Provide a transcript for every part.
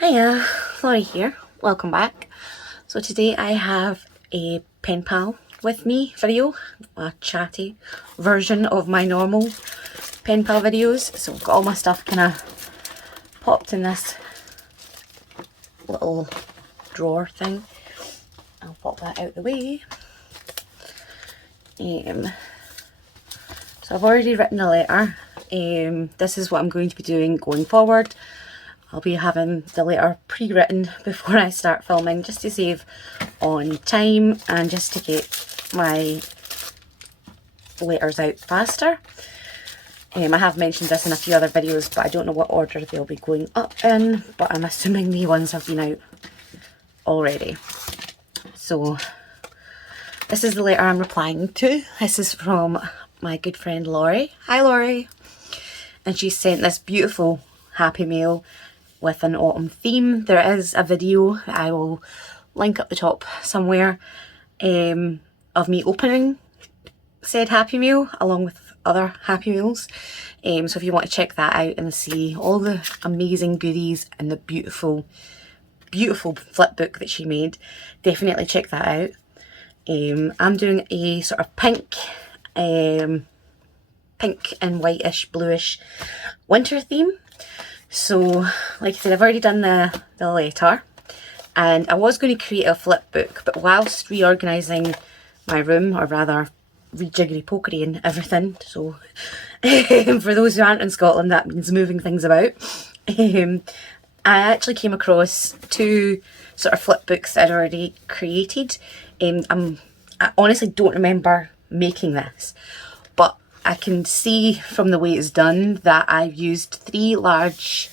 Hiya, Laurie here, welcome back. So today I have a pen pal with me video, a chatty version of my normal pen pal videos. So I've got all my stuff kind of popped in this little drawer thing. I'll pop that out the way. So I've already written a letter. This is what I'm going to be doing going forward. I'll be having the letter pre-written before I start filming, just to save on time and just to get my letters out faster. I have mentioned this in a few other videos, but I don't know what order they'll be going up in, but I'm assuming the ones have been out already. So this is the letter I'm replying to. This is from my good friend Laurie. Hi Laurie. And she sent this beautiful happy mail with an autumn theme. There is a video that I will link up the top somewhere of me opening said happy meal along with other happy meals. So if you want to check that out and see all the amazing goodies and the beautiful flip book that she made, definitely check that out. I'm doing a sort of pink and whitish bluish winter theme. So like I said, I've already done the letter, and I was going to create a flip book, but whilst reorganising my room, or rather rejiggery pokery and everything, so for those who aren't in Scotland, that means moving things about, I actually came across two sort of flip books that I'd already created. I honestly don't remember making this, but I can see from the way it's done that I've used 3 large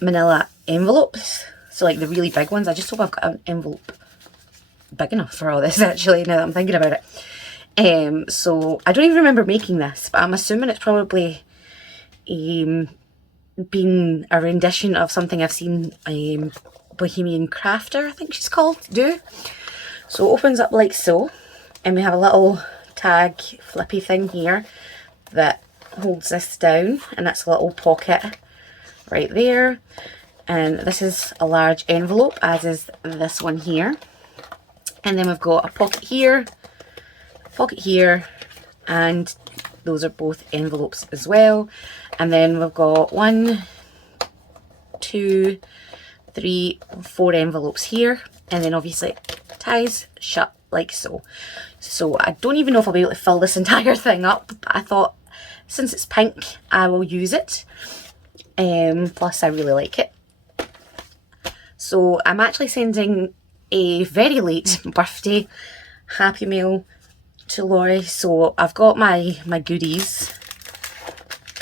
manila envelopes, so like the really big ones. I just hope I've got an envelope big enough for all this, actually, now that I'm thinking about it. So I don't even remember making this, but I'm assuming it's probably been a rendition of something I've seen Bohemian Crafter, I think she's called, do. So it opens up like so, and we have a little tag flippy thing here that holds this down, and that's a little pocket right there. And this is a large envelope, as is this one here. And then we've got a pocket here, and those are both envelopes as well. And then we've got 1, 2, 3, 4 envelopes here, and then obviously it ties shut like so. So I don't even know if I'll be able to fill this entire thing up, but I thought since it's pink I will use it. Plus I really like it. So I'm actually sending a very late birthday happy mail to Laurie. So I've got my goodies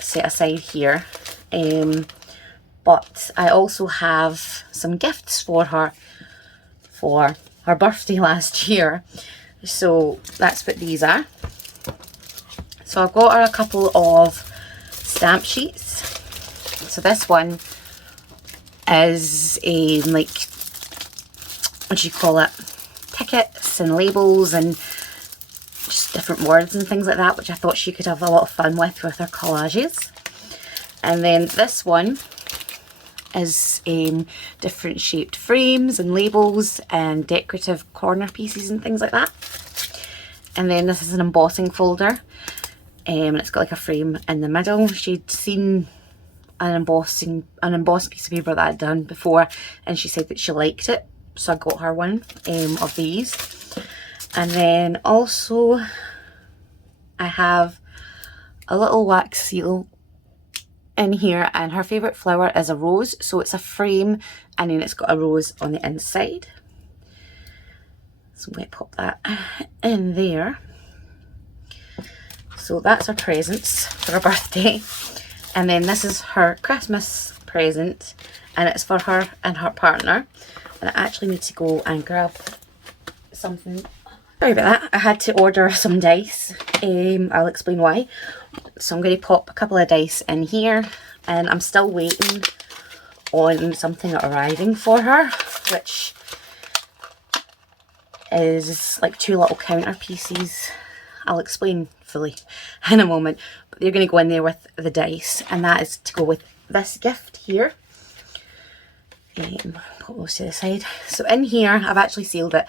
set aside here, but I also have some gifts for her birthday last year. So that's what these are. So I've got her a couple of stamp sheets. So this one is a, like, what do you call it, tickets and labels and just different words and things like that, which I thought she could have a lot of fun with her collages. And then this one is different shaped frames and labels and decorative corner pieces and things like that. And then this is an embossing folder, and it's got like a frame in the middle. She'd seen an embossed piece of paper that I'd done before, and she said that she liked it, so I got her one of these. And then also I have a little wax seal in here, and her favourite flower is a rose, so it's a frame and then it's got a rose on the inside. So we pop that in there. So that's her presents for her birthday. And then this is her Christmas present, and it's for her and her partner. And I actually need to go and grab something. Sorry about that, I had to order some dice. I'll explain why. So I'm going to pop a couple of dice in here, and I'm still waiting on something arriving for her, which is like 2 little counter pieces. I'll explain fully in a moment, but they're going to go in there with the dice, and that is to go with this gift here. Put those to the side. So in here, I've actually sealed it,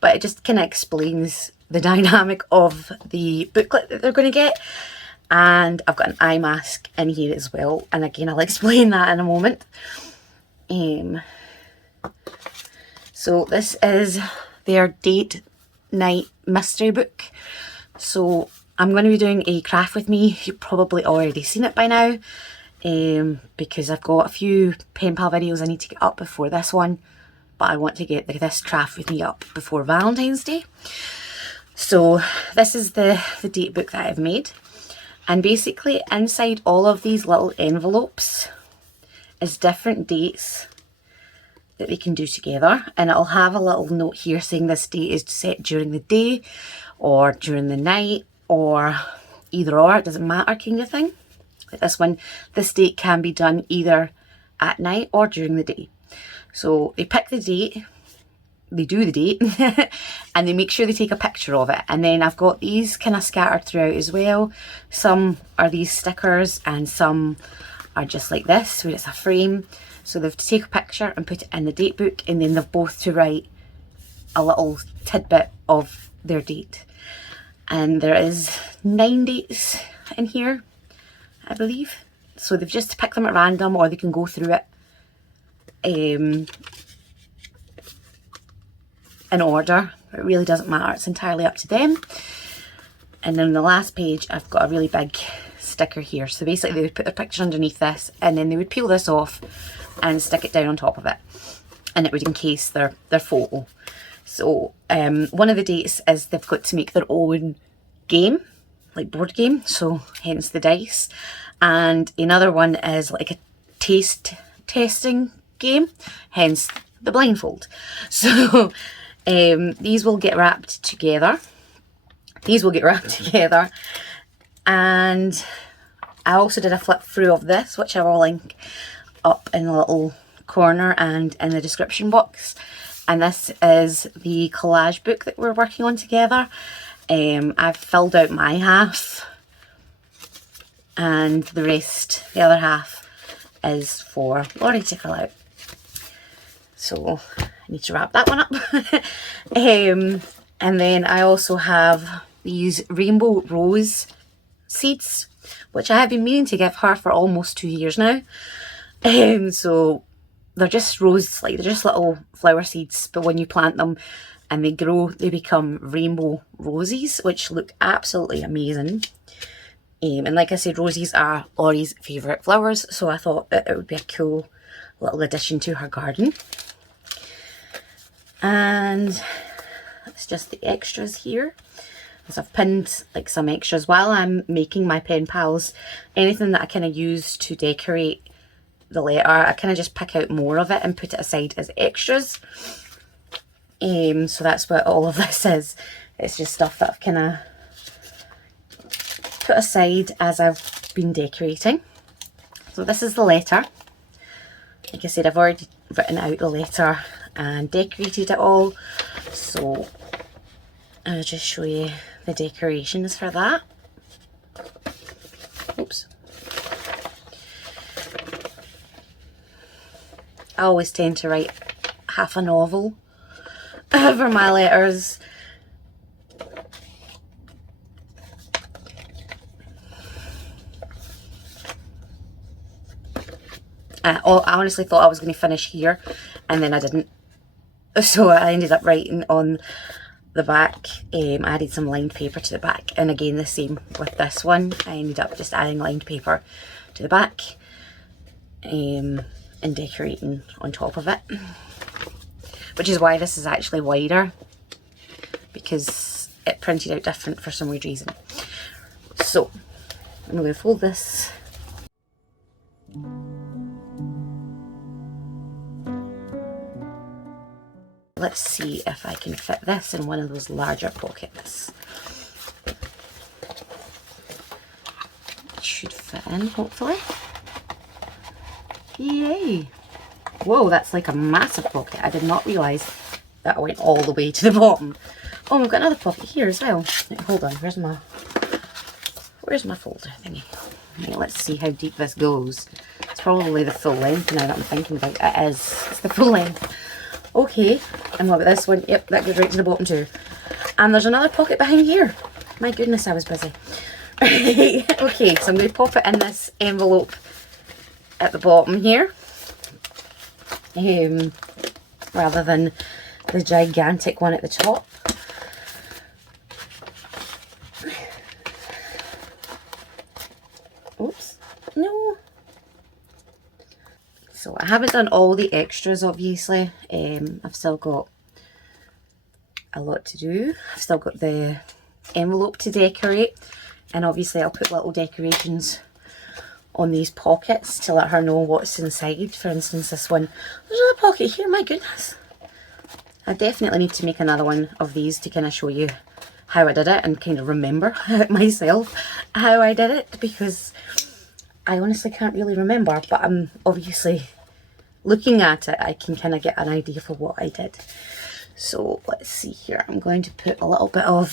but it just kind of explains the dynamic of the booklet that they're going to get. And I've got an eye mask in here as well. And again, I'll explain that in a moment. So this is their date night mystery book. So I'm going to be doing a craft with me. You've probably already seen it by now. Because I've got a few pen pal videos I need to get up before this one, but I want to get this craft with me up before Valentine's Day. So this is the date book that I've made, and basically inside all of these little envelopes is different dates that they can do together, and it'll have a little note here saying this date is set during the day or during the night or either or, it doesn't matter kind of thing. Like this one, this date can be done either at night or during the day. So they pick the date, they do the date, and they make sure they take a picture of it. And then I've got these kind of scattered throughout as well. Some are these stickers and some are just like this, where it's a frame. So they have to take a picture and put it in the date book, and then they've both to write a little tidbit of their date. And there is 9 dates in here, I believe. So they've just picked them at random, or they can go through it in order. It really doesn't matter, it's entirely up to them. And then on the last page I've got a really big sticker here. So basically they would put their picture underneath this, and then they would peel this off and stick it down on top of it, and it would encase their photo. So one of the dates is they've got to make their own game, like board game, so hence the dice. And another one is like a taste testing game, hence the blindfold. So these will get wrapped together. And I also did a flip through of this, which I will link up in the little corner and in the description box. And this is the collage book that we're working on together. I've filled out my half, and the other half is for Laurie to fill out. So I need to wrap that one up. And then I also have these rainbow rose seeds, which I have been meaning to give her for almost 2 years now. So they're just rose, like they're just little flower seeds, but when you plant them and they grow, they become rainbow roses, which look absolutely amazing. And like I said, roses are Laurie's favourite flowers, so I thought that it would be a cool little addition to her garden. And that's just the extras here. So I've pinned like some extras while I'm making my pen pals. Anything that I kind of use to decorate the letter, I kind of just pick out more of it and put it aside as extras. So that's what all of this is. It's just stuff that I've kind of put aside as I've been decorating. So this is the letter. Like I said, I've already written out the letter and decorated it all. So I'll just show you the decorations for that. Oops. I always tend to write half a novel for my letters. I honestly thought I was going to finish here, and then I didn't. So I ended up writing on the back. I added some lined paper to the back, and again the same with this one. I ended up just adding lined paper to the back and decorating on top of it, which is why this is actually wider, because it printed out different for some weird reason. So I'm going to fold this. Let's see if I can fit this in one of those larger pockets. It should fit in, hopefully. Yay! Whoa, that's like a massive pocket. I did not realise that I went all the way to the bottom. Oh, we've got another pocket here as well. Right, hold on, where's my folder thingy? Right, let's see how deep this goes. It's probably the full length now that I'm thinking about it. It is. It's the full length. Okay, and what about this one? Yep, that goes right to the bottom too. And there's another pocket behind here. My goodness, I was busy. Okay, so I'm going to pop it in this envelope at the bottom here. Rather than the gigantic one at the top. Oops, no. So I haven't done all the extras, obviously. I've still got a lot to do. I've still got the envelope to decorate, and obviously I'll put little decorations on these pockets to let her know what's inside. For instance, this one, there's another pocket here, my goodness. I definitely need to make another one of these to kind of show you how I did it and kind of remember myself how I did it, because I honestly can't really remember, but I'm obviously looking at it, I can kind of get an idea for what I did. So let's see here, I'm going to put a little bit of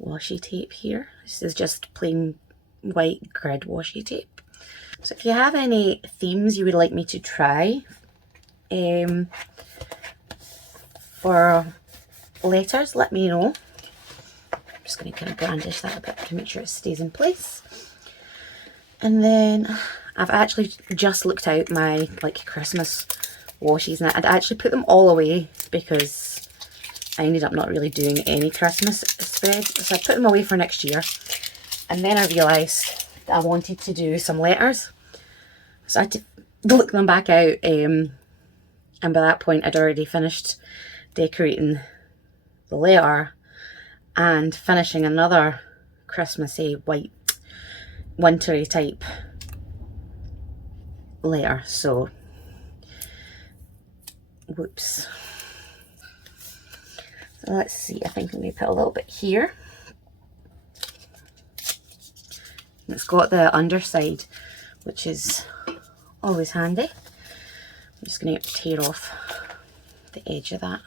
washi tape here. This is just plain white grid washi tape. So if you have any themes you would like me to try for letters, let me know. I'm just going to kind of brandish that a bit to make sure it stays in place. And then I've actually just looked out my like Christmas washies, and I'd actually put them all away because I ended up not really doing any Christmas spread. So I put them away for next year, and then I realised that I wanted to do some letters, so I had to look them back out, and by that point I'd already finished decorating the letter and finishing another Christmassy white wintry type letter. So whoops. So let's see, I think I'm going to put a little bit here. And it's got the underside, which is always handy. I'm just going to tear off the edge of that.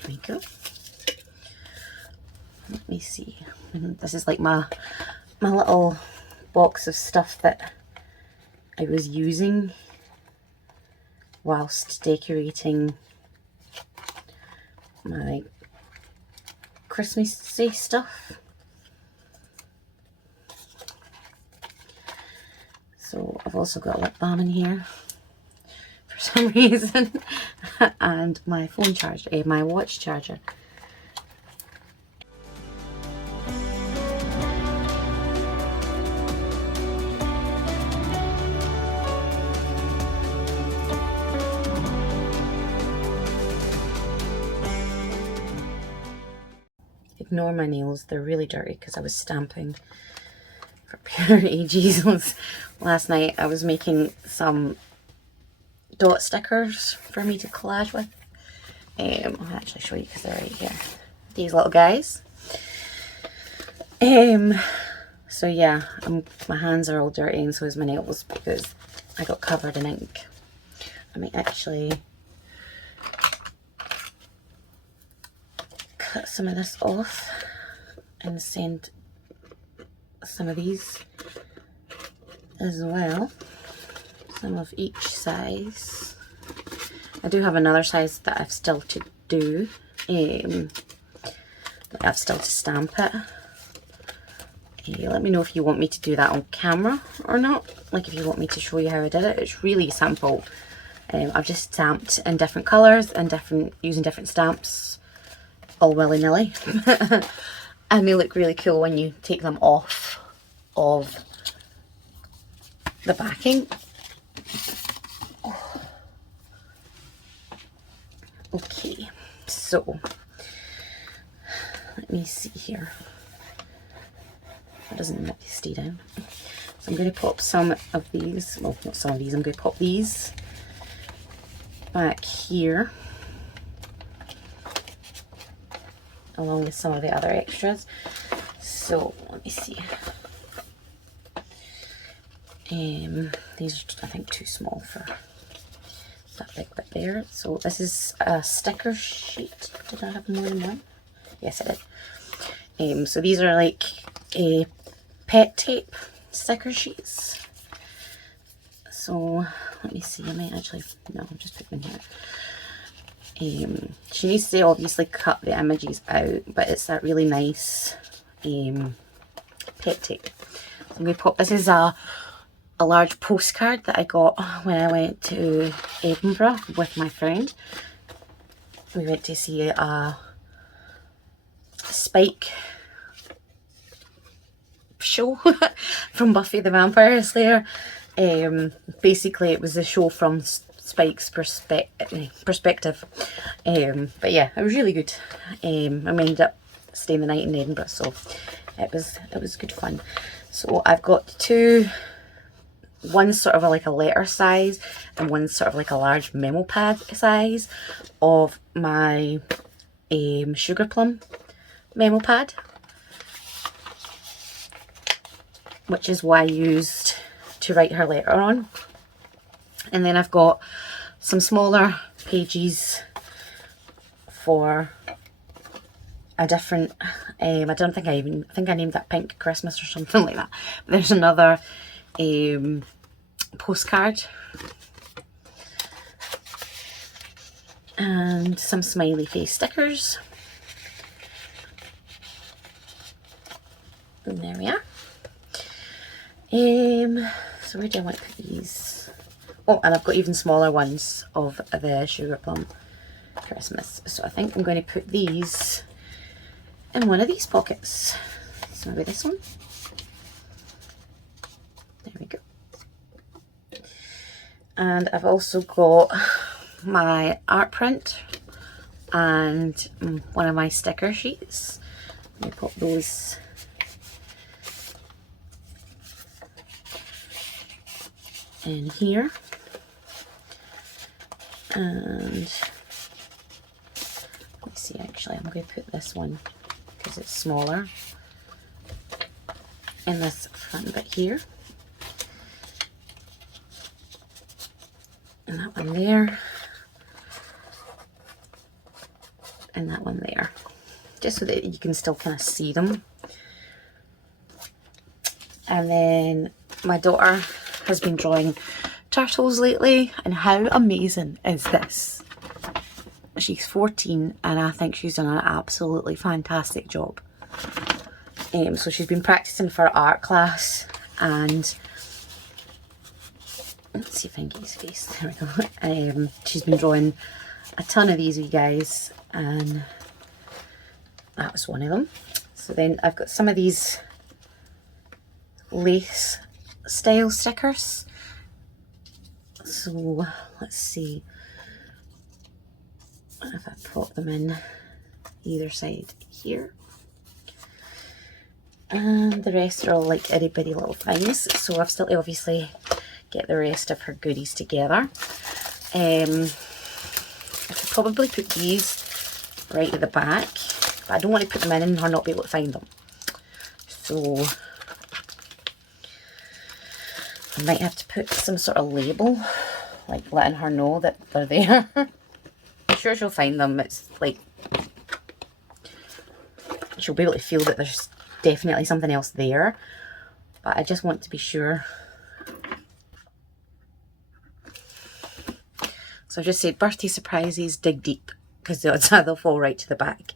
There we go. Let me see. This is like my little box of stuff that I was using whilst decorating my Christmassy stuff. So I've also got a lip balm in here for some reason, and my phone charger, my watch charger. Ignore my nails, they're really dirty because I was stamping for pure ages. Last night I was making some dot stickers for me to collage with. I'll actually show you because they're right here. These little guys. So yeah, my hands are all dirty, and so is my nails because I got covered in ink. I might actually cut some of this off and send some of these as well. Some of each size. I do have another size that I've still to do. I've still to stamp it. Let me know if you want me to do that on camera or not. Like if you want me to show you how I did it. It's really simple. I've just stamped in different colours and using different stamps, all willy-nilly. And they look really cool when you take them off of the backing. Oh. Okay, so let me see here. That doesn't stay down. So I'm going to pop some of these, well, not some of these, I'm going to pop these back here along with some of the other extras. So let me see. These are, I think, too small for that big bit there. So this is a sticker sheet. Did I have more than one? Yes, I did. So these are like a pet tape sticker sheets. So let me see, I might actually, no, I'll just put them in here. She needs to obviously cut the images out, but it's that really nice pet tape. So I'm going to pop, this is a large postcard that I got when I went to Edinburgh with my friend. We went to see a Spike show from Buffy the Vampire Slayer. Basically it was a show from Spike's perspective. But yeah, it was really good. I ended up staying the night in Edinburgh, so it was good fun. So I've got two, one's sort of like a letter size and one's sort of like a large memo pad size of my sugar plum memo pad, which is what I used to write her letter on. And then I've got some smaller pages for a different, I don't think I think I named that Pink Christmas or something like that. But there's another postcard and some smiley face stickers. And there we are. So where do I want to put these? Oh, and I've got even smaller ones of the Sugar Plum Christmas. So I think I'm going to put these in one of these pockets. So maybe this one. There we go. And I've also got my art print and one of my sticker sheets. Let me pop those in here. And let's see, actually I'm going to put this one, because it's smaller, in this front bit here, and that one there, and that one there, just so that you can still kind of see them. And then my daughter has been drawing turtles lately, and how amazing is this? She's 14 and I think she's done an absolutely fantastic job. So she's been practicing for art class, and let's see if I can get his face, there we go. She's been drawing a ton of these, you guys, and that was one of them. So then I've got some of these lace style stickers. So let's see if I put them in either side here. And the rest are all like itty bitty little things. So I've still to obviously get the rest of her goodies together. I could probably put these right at the back, but I don't want to put them in and her not be able to find them. So I might have to put some sort of label, like letting her know that they're there. I'm sure she'll find them. It's like, she'll be able to feel that there's definitely something else there, but I just want to be sure. So I just said birthday surprises, dig deep, because they'll fall right to the back.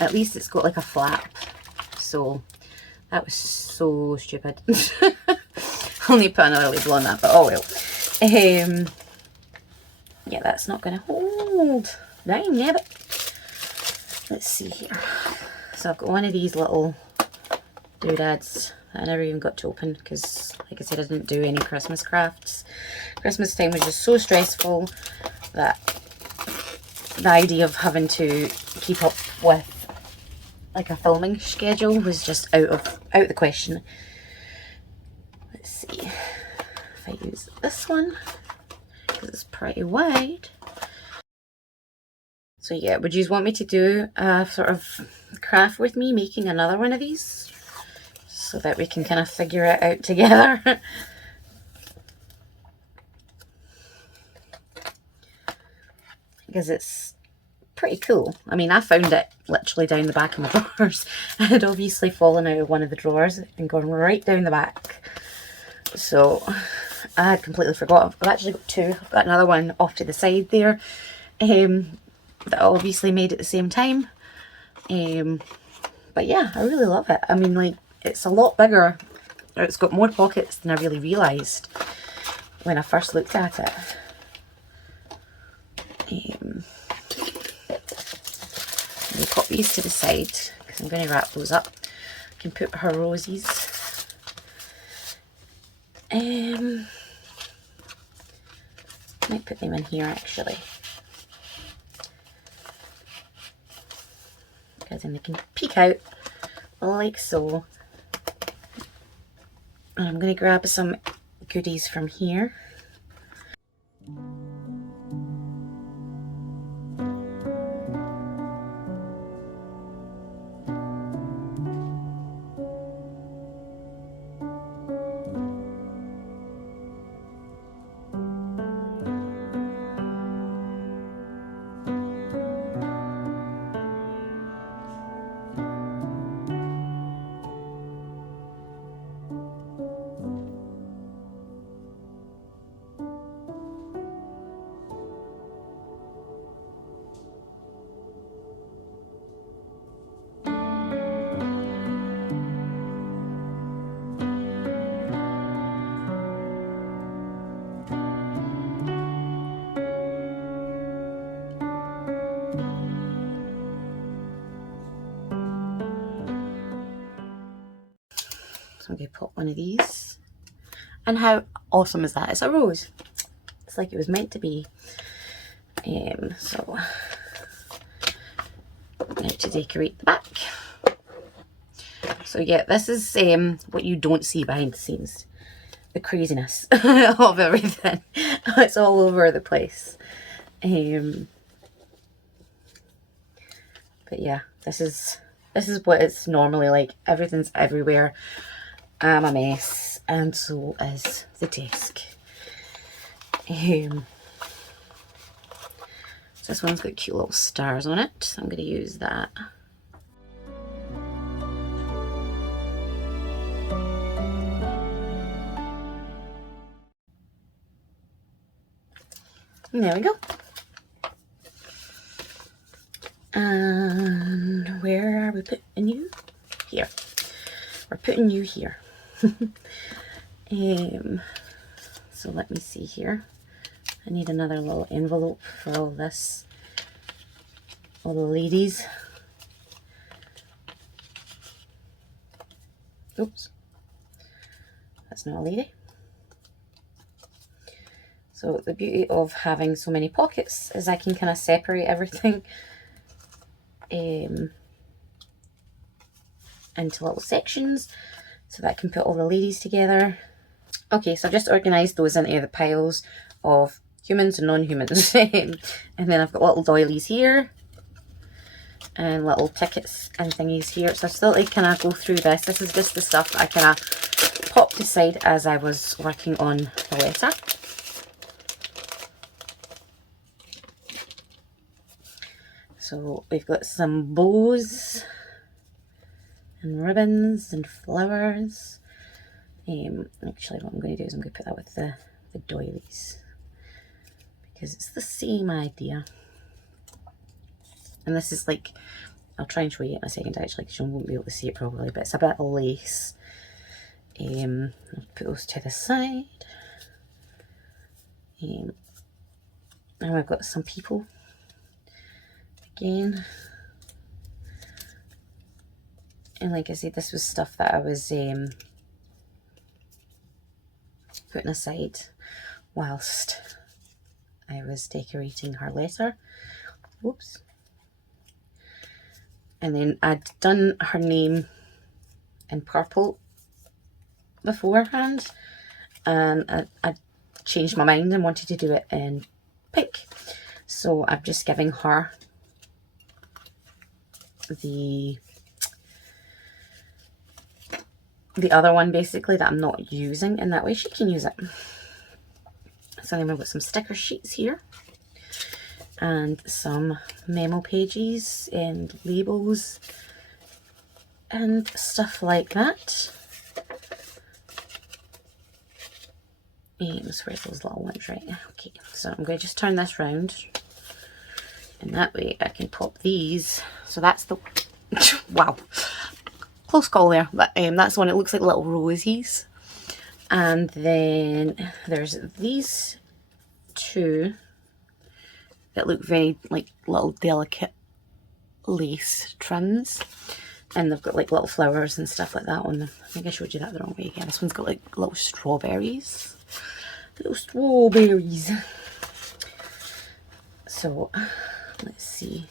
At least it's got like a flap. So that was so stupid. I'll need to put another label on that, but oh well. Yeah, that's not going to hold. Dang, yeah, but let's see here. So I've got one of these little doodads that I never even got to open because, like I said, I didn't do any Christmas crafts. Christmas time was just so stressful that the idea of having to keep up with like a filming schedule was just out the question. Let's see if I use this one because it's pretty wide. So yeah, would you want me to do a sort of craft with me making another one of these? so that we can kind of figure it out together. Because it's pretty cool. I mean, I found it literally down the back of my drawers. It had obviously fallen out of one of the drawers and gone right down the back. So I had completely forgotten. I've actually got two. I've got another one off to the side there that I obviously made at the same time. But yeah, I really love it. I mean, like, it's a lot bigger. It's got more pockets than I really realised when I first looked at it. Let me pop these to the side because I'm going to wrap those up. I can put her roses. Might put them in here actually, because then they can peek out like so. And I'm going to grab some goodies from here. So I'm going to put one of these. And how awesome is that? It's a rose. It's like it was meant to be. So now to decorate the back. So yeah, this is what you don't see behind the scenes. The craziness of everything. It's all over the place. But yeah, this is what it's normally like. Everything's everywhere. I'm a mess, and so is the desk. So this one's got cute little stars on it, so I'm going to use that. And there we go. And where are we putting you? Here. We're putting you here. So let me see here. I need another little envelope for all this. All the ladies. Oops. That's not a lady. So the beauty of having so many pockets is I can kind of separate everything into little sections so that I can put all the ladies together. Okay, so I've just organised those into the piles of humans and non-humans. And then I've got little doilies here and little tickets and thingies here. So I still like kind of go through this. This is just the stuff that I kind of popped aside as I was working on the letter. So we've got some bows and ribbons and flowers. Actually, what I'm going to do is I'm going to put that with the doilies because it's the same idea. And this is like, I'll try and show you in a second actually because you won't be able to see it properly, but it's a bit of lace. I'll put those to the side. And we've got some people again. And like I said, this was stuff that I was putting aside whilst I was decorating her letter. Whoops. And then I'd done her name in purple beforehand, and I changed my mind and wanted to do it in pink. So I'm just giving her the the other one basically that I'm not using, and that way she can use it. So then we've got some sticker sheets here and some memo pages and labels and stuff like that. So where's those little ones, right? Okay, so I'm going to just turn this round, and that way I can pop these. So that's the wow, close call there, but that's the one. It looks like little rosies. And then there's these two that look very like little delicate lace trims, and they've got like little flowers and stuff like that on them. I think I showed you that the wrong way. Yeah, this one's got like little strawberries. Little strawberries. So let's see.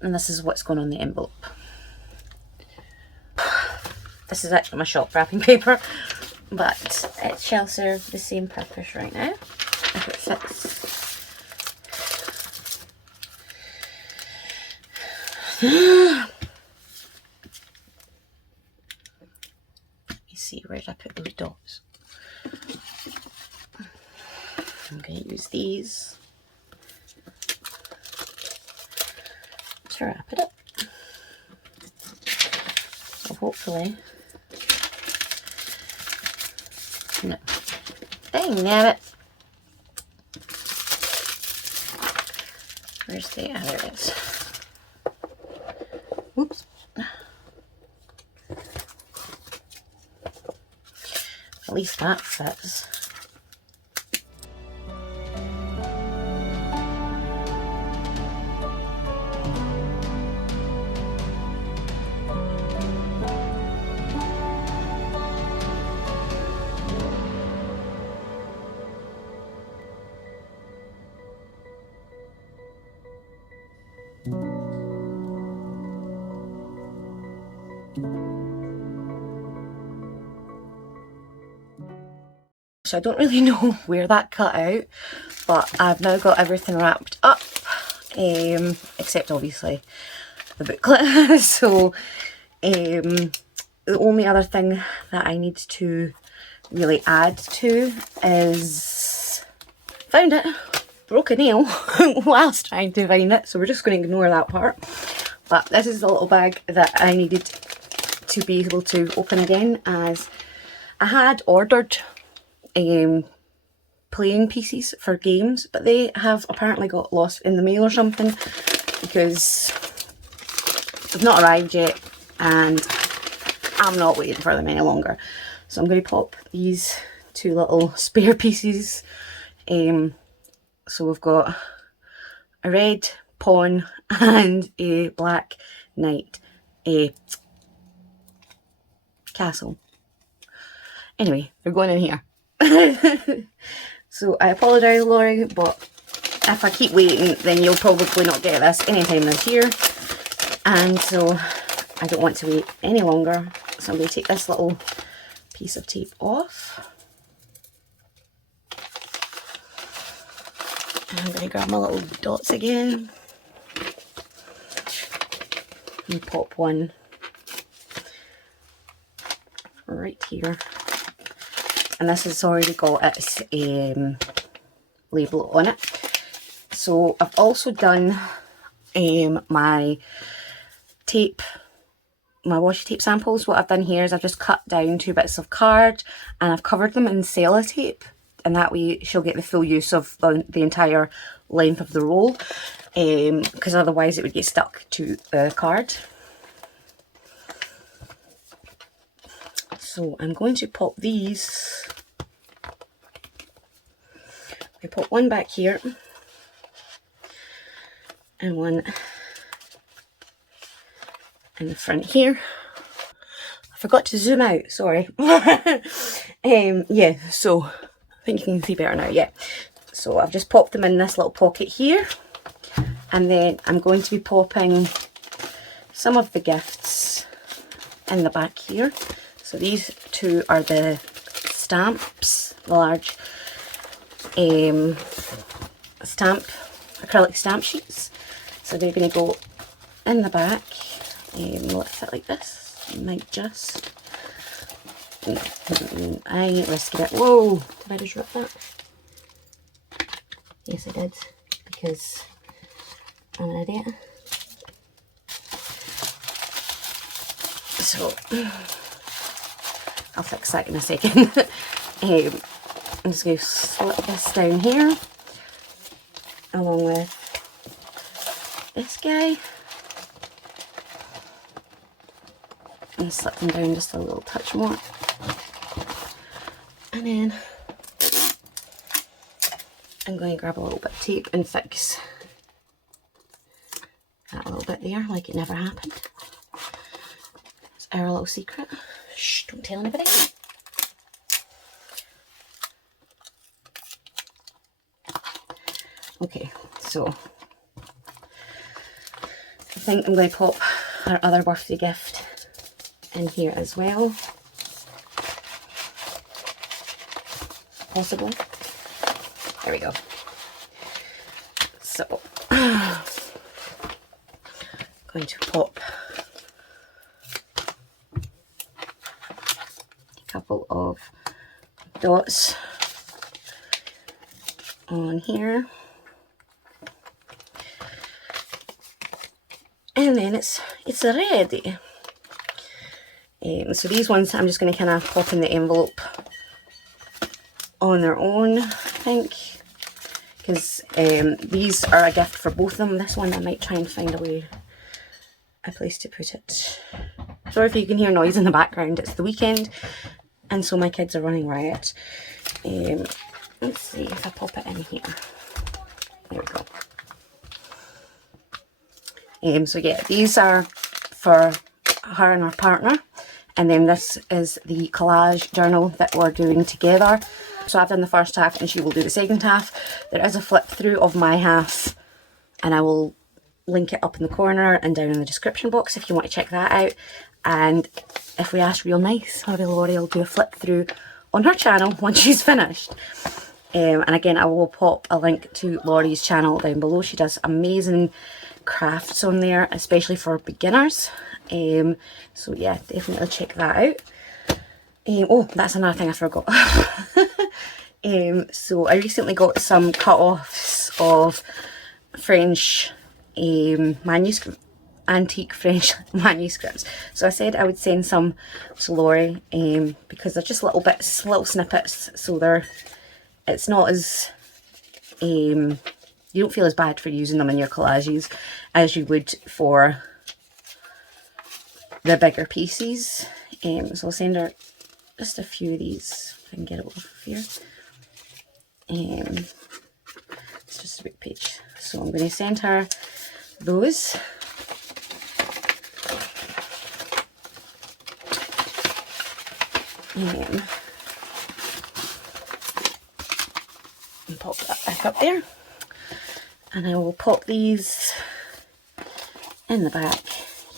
And this is what's going on the envelope. This is actually my shop wrapping paper, but it shall serve the same purpose right now if it fits. Let me see, where did I put those dots? I'm going to use these to wrap it up. So hopefully, no, dang nabbit. Where's the other? There it is. Whoops. At least that fits. So I don't really know where that cut out, but I've now got everything wrapped up, except obviously the booklet. So the only other thing that I need to really add to is, found it, broke a nail whilst trying to find it, so we're just going to ignore that part. But this is the little bag that I needed to be able to open again, as I had ordered playing pieces for games, but they have apparently got lost in the mail or something, because they've not arrived yet and I'm not waiting for them any longer. So I'm going to pop these two little spare pieces. So we've got a red pawn and a black knight castle. Anyway, they're going in here. So I apologise, Laurie, but if I keep waiting, then you'll probably not get this anytime this year, and so I don't want to wait any longer. So I'm going to take this little piece of tape off, and I'm going to grab my little dots again. and pop one right here. And this has already got its label on it. So I've also done my tape, my washi tape samples. What I've done here is I've just cut down 2 bits of card and I've covered them in sellotape, and that way she'll get the full use of the entire length of the roll, because otherwise it would get stuck to the card. So I'm going to pop these. I put one back here and one in the front here. I forgot to zoom out, sorry. Yeah, so I think you can see better now, yeah. So I've just popped them in this little pocket here, and then I'm going to be popping some of the gifts in the back here. So these 2 are the stamps, the large acrylic stamp sheets. So they're going to go in the back. Will it fit like this? It might just. I ain't risking it. Whoa! Did I just rip that? Yes, I did, because I'm an idiot. So I'll fix that in a second. I'm just going to slip this down here along with this guy, and slip them down just a little touch more, and then I'm going to grab a little bit of tape and fix that little bit there like it never happened. It's our little secret. Shh, don't tell anybody. Okay, so I think I'm going to pop our other birthday gift in here as well, possibly. There we go. So going to pop a couple of dots on here. And then it's ready. So these ones I'm just going to kind of pop in the envelope on their own, I think, because these are a gift for both of them. This one I might try and find a place to put it. Sorry if you can hear noise in the background. It's the weekend, and so my kids are running riot. Let's see if I pop it in here. There we go. So yeah, these are for her and her partner, and then this is the collage journal that we're doing together. So I've done the first half and she will do the second half. There is a flip through of my half, and I will link it up in the corner and down in the description box if you want to check that out. And if we ask real nice, maybe Laurie will do a flip through on her channel once she's finished. And again, I will pop a link to Laurie's channel down below. She does amazing crafts on there, especially for beginners. So yeah, definitely check that out. Oh, that's another thing I forgot. So I recently got some cut-offs of French manuscript, antique French manuscripts. So I said I would send some to Laurie, because they're just little bits, little snippets, so it's not as you don't feel as bad for using them in your collages as you would for the bigger pieces. So I'll send her just a few of these, if I can get it off of here. It's just a big page. So I'm going to send her those. And pop that back up there. And I will pop these in the back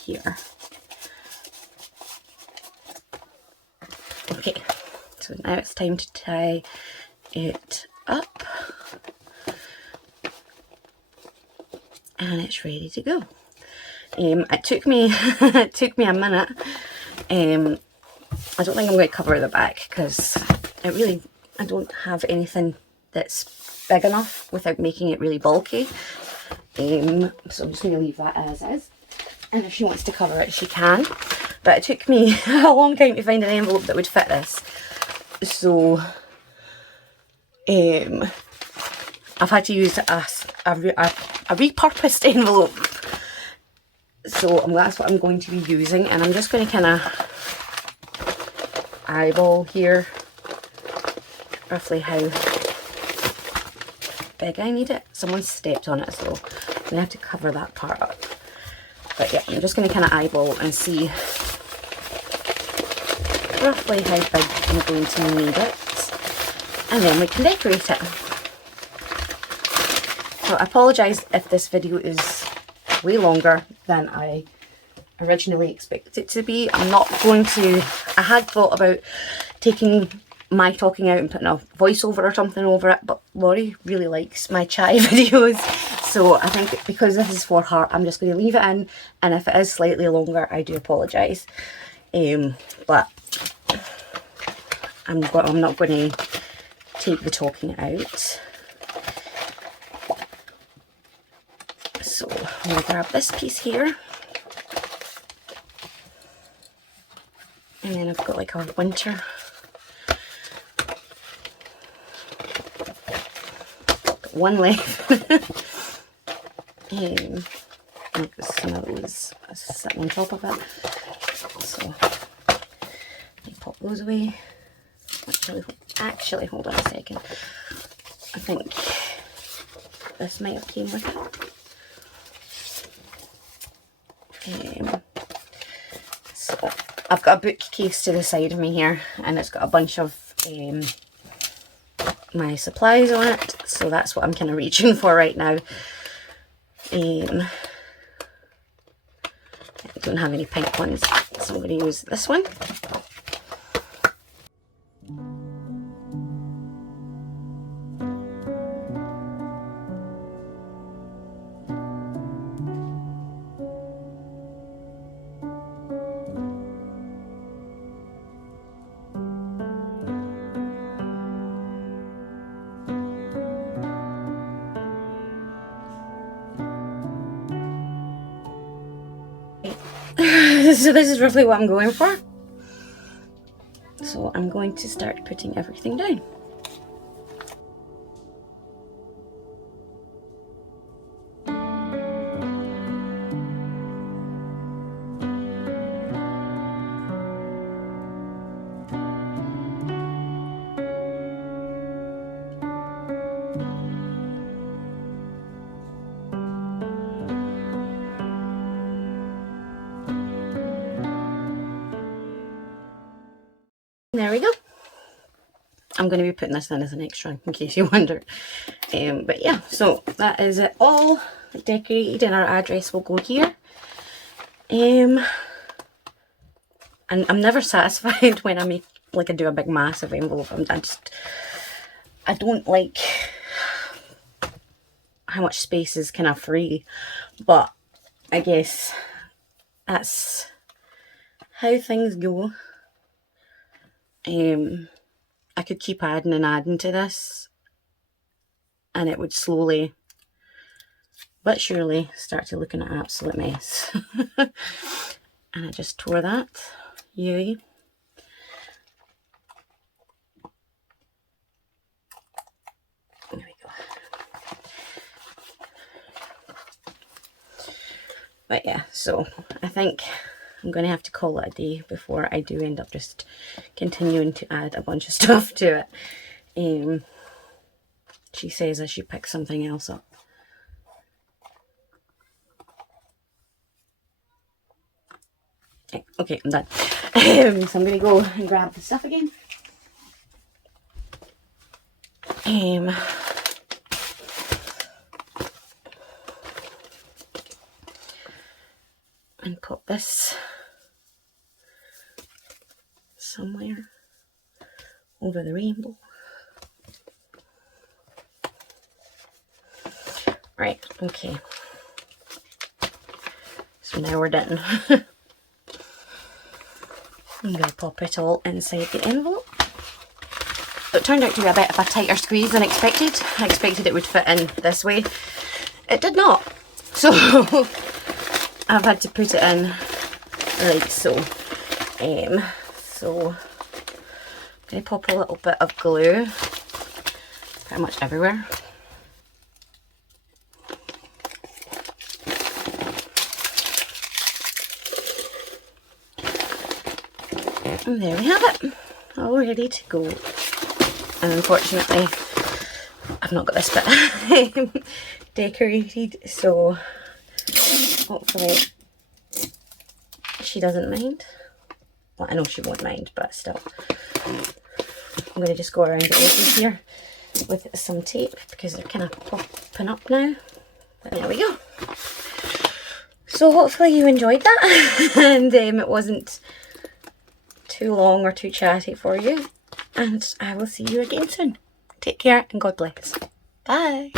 here. Okay, so now it's time to tie it up. And it's ready to go. It took me it took me a minute. I don't think I'm going to cover the back because I don't have anything that's big enough without making it really bulky. So I'm just going to leave that as is. And if she wants to cover it, she can. But it took me a long time to find an envelope that would fit this. So I've had to use a repurposed envelope. So that's what I'm going to be using. And I'm just going to kind of eyeball here roughly how big I need it. Someone stepped on it, so I'm going to have to cover that part up. But yeah, I'm just going to kind of eyeball and see roughly how big I'm going to need it. And then we can decorate it. So I apologise if this video is way longer than I originally expected it to be. I'm not going to... I had thought about taking my talking out and putting a voiceover or something over it, but Laurie really likes my chatty videos, so I think because this is for her, I'm just going to leave it in, and if it is slightly longer, I do apologise. But I'm not going to take the talking out. So I'm going to grab this piece here. And then I've got like a winter. Got one left. Some of those sit on top of it. So I pop those away. Actually, hold on a second. I think this might have came with it. So I've got a bookcase to the side of me here, and it's got a bunch of my supplies on it, so that's what I'm kind of reaching for right now. I don't have any pink ones, so I'm going to use this one. So this is roughly what I'm going for. So I'm going to start putting everything down. There we go. I'm going to be putting this in as an extra in case you wonder. But yeah, so that is it all decorated, and our address will go here. And I'm never satisfied when I make, like, I do a big massive envelope. I don't like how much space is kind of free, but I guess that's how things go. I could keep adding and adding to this, and it would slowly but surely start to look an absolute mess. And I just tore that. Yay. There we go. But yeah, so I think I'm going to have to call it a day before I do end up just continuing to add a bunch of stuff to it. She says I should pick something else up. Okay, I'm done. So I'm going to go and grab the stuff again. And put this somewhere over the rainbow. Right, okay. So now we're done. I'm going to pop it all inside the envelope. So it turned out to be a bit of a tighter squeeze than expected. I expected it would fit in this way. It did not. So I've had to put it in like so. So I'm going to pop a little bit of glue pretty much everywhere. And there we have it, all ready to go. And unfortunately, I've not got this bit decorated, so hopefully she doesn't mind. Well, I know she won't mind, but still. I'm going to just go around the edges here with some tape because they're kind of popping up now. But there we go. So hopefully you enjoyed that and it wasn't too long or too chatty for you. And I will see you again soon. Take care and God bless. Bye.